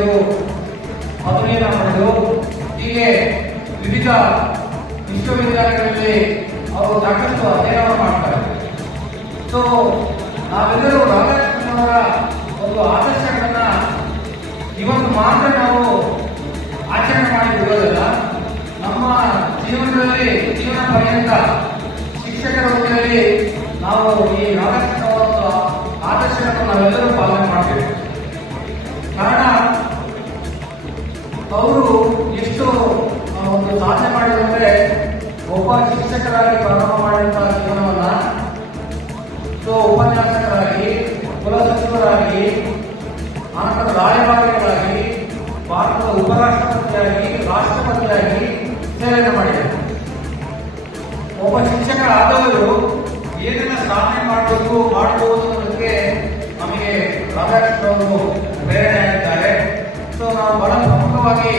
ಇವರು ಪದವಿಯನ್ನು ಪಡೆದು ಹೀಗೆ ವಿವಿಧ ವಿಶ್ವವಿದ್ಯಾಲಯಗಳಲ್ಲಿ ಅವರು ಸಾಕಷ್ಟು ಅಧ್ಯಯನ ಮಾಡ್ತಾರೆ. ಸೊ ನಾವೆಲ್ಲರೂ ರಾಧಾಕೃಷ್ಣನವರ ಒಂದು ಆದರ್ಶಗಳನ್ನ ಇವತ್ತು ಮಾತ್ರ ನಾವು ಆಚರಣೆ ಮಾಡಿ ಬಿಡೋದಿಲ್ಲ, ನಮ್ಮ ಜೀವನ ಪರ್ಯಂತ ಶಿಕ್ಷಕರ ವೃತ್ತಿಯಲ್ಲಿ ನಾವು ಈ ರಾಧಾಕೃಷ್ಣವರ ಆದರ್ಶಗಳನ್ನು ನಾವೆಲ್ಲರೂ ಪಾಲನೆ ಮಾಡಬೇಕು. ಕಾರಣ ಅವರು ಎಷ್ಟು ಒಂದು ಸಾಧನೆ ಮಾಡಿದಂದ್ರೆ ಒಬ್ಬ ಶಿಕ್ಷಕರಾಗಿ ಪ್ರಾರಂಭ ಮಾಡಿದಂತಹ ಜೀವನವನ್ನ ಉಪನ್ಯಾಸಕರಾಗಿ, ಕುಲಸಚಿವರಾಗಿ, ಆನಂತರ ರಾಯಭಾರಿಗಳಾಗಿ, ಭಾರತದ ಉಪರಾಷ್ಟ್ರಪತಿಯಾಗಿ, ರಾಷ್ಟ್ರಪತಿಯಾಗಿ ಸೇವೆಯನ್ನು ಮಾಡಿದರು. ಒಬ್ಬ ಶಿಕ್ಷಕ ಆದವರು ಏನೆಲ್ಲ ಸಾಧನೆ ಮಾಡಬಹುದು ಅನ್ನೋದಕ್ಕೆ ನಮಗೆ ರಾಧಾಕೃಷ್ಣ ಅವರು ಪ್ರೇರಣೆಯಾಗಿದ್ದಾರೆ. ಸೊ ನಾವು ಬಹಳ ಪ್ರಮುಖವಾಗಿ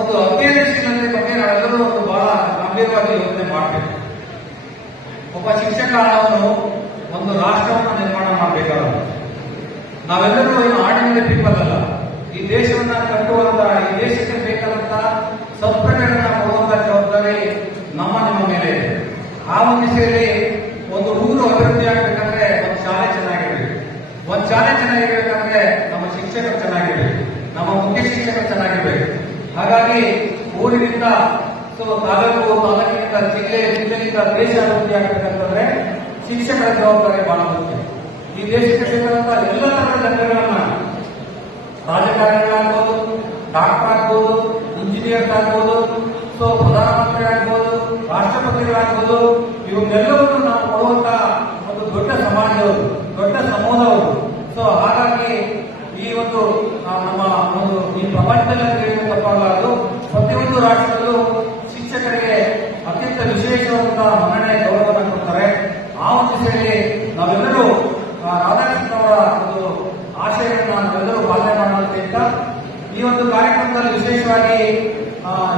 ಒಂದು ಅಧ್ಯಯನಶೀಲತೆ ಬಗ್ಗೆ ನಾವೆಲ್ಲರೂ ಒಂದು ಬಹಳ ಗಂಭೀರವಾಗಿ ಯೋಚನೆ ಮಾಡಬೇಕು. ಒಬ್ಬ ಶಿಕ್ಷಕ ಆದವನು ಒಂದು ರಾಷ್ಟ್ರವನ್ನು ನಿರ್ಮಾಣ ಮಾಡಬೇಕಾದವನು. ನಾವೆಲ್ಲರೂ ಏನು ಆರ್ಡಿನರಿ ಪೀಪಲ್ ಅಲ್ಲ. ಈ ದೇಶವನ್ನ ಕಟ್ಟುವಂತ, ಈ ದೇಶಕ್ಕೆ ಬೇಕಾದಂತ ಸೌಕರ್ಯಗಳನ್ನ ಕೊಡುವಂತ ಜವಾಬ್ದಾರಿ ನಿಮ್ಮ ಮೇಲೆ ಇದೆ. ಆ ಒಂದು ದಿಶೆಯಲ್ಲಿ ಒಂದು ಊರು ಅಭಿವೃದ್ಧಿ ಆಗ್ಬೇಕಂದ್ರೆ ಒಂದು ಶಾಲೆ ಚೆನ್ನಾಗಿರ್ಬೇಕು. ಒಂದು ಶಾಲೆ ಚೆನ್ನಾಗಿರ್ಬೇಕಂದ್ರೆ ನಮ್ಮ ಶಿಕ್ಷಕರು ಚೆನ್ನಾಗಿರ್ಬೇಕು, ನಮ್ಮ ಮುಖ್ಯ ಶಿಕ್ಷಕರು ಚೆನ್ನಾಗಿರ್ಬೇಕು. ಹಾಗಾಗಿ ಊರಿನಿಂದ ತಾಲೂಕಿನಿಂದ ಜಿಲ್ಲೆಯಿಂದ ದೇಶ ಅಭಿವೃದ್ಧಿ ಆಗ್ಬೇಕಂತಂದ್ರೆ ಶಿಕ್ಷಕರ ಜವಾಬ್ದಾರಿ ಬಹಳ ಮುಖ್ಯ. ಈ ದೇಶಕ್ಕೆ ಬೇಕಾದಂತಹ ಎಲ್ಲ ತರದ ಜನಗಳನ್ನ, ರಾಜಕಾರಣಿಗಳಾಗ್ಬೋದು, ಡಾಕ್ಟರ್ ಆಗ್ಬೋದು, ಇಂಜಿನಿಯರ್ಸ್ ಆಗ್ಬೋದು, ಪ್ರಧಾನಮಂತ್ರಿ ಆಗ್ಬೋದು, ರಾಷ್ಟ್ರಪತಿಗಳಾಗ್ಬೋದು, ಇವನ್ನೆಲ್ಲವನ್ನು ನಾವು ಕೊಡುವಂತ ಒಂದು ದೊಡ್ಡ ಸಮಾಜದವರು, ದೊಡ್ಡ ಸಮೂಹದವರು. ಹಾಗಾಗಿ ಈ ಒಂದು ನಮ್ಮ ಒಂದು ಈ ಪ್ರಪಂಚದಲ್ಲಿ ತಪ್ಪಾಗಲಾರದು. ಪ್ರತಿಯೊಂದು ರಾಷ್ಟ್ರದಲ್ಲೂ ಶಿಕ್ಷಕರಿಗೆ ಅತ್ಯಂತ ವಿಶೇಷವಾದಂತಹ ಮನ್ನಣೆ, ಗೌರವವನ್ನು ಕೊಡ್ತಾರೆ. ಆ ಒಂದು ದಿಶೆಯಲ್ಲಿ ನಾವೆಲ್ಲರೂ ರಾಧಾಕೃಷ್ಣ ಅವರ ಒಂದು ಆಶಯಗಳನ್ನು ನಾವೆಲ್ಲರೂ ಪಾಲನೆ ಮಾಡೋದಕ್ಕಿಂತ ಈ ಒಂದು ಕಾರ್ಯಕ್ರಮದಲ್ಲಿ ವಿಶೇಷವಾಗಿ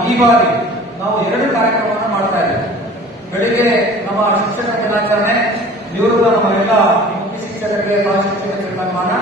ಈ ಬಾರಿ ನಾವು 2 ಕಾರ್ಯಕ್ರಮವನ್ನು ಮಾಡ್ತಾ ಇದ್ದೇವೆ. ಬೆಳಿಗ್ಗೆ ನಮ್ಮ ಶಿಕ್ಷಕ ದಿನಾಚರಣೆ, ನಿವೃತ್ತ ನಮ್ಮ ಎಲ್ಲ ಮುಖ್ಯ ಶಿಕ್ಷಕರಿಗೆ, ಸಹ ಶಿಕ್ಷಕರಿಗೆ ಸನ್ಮಾನ,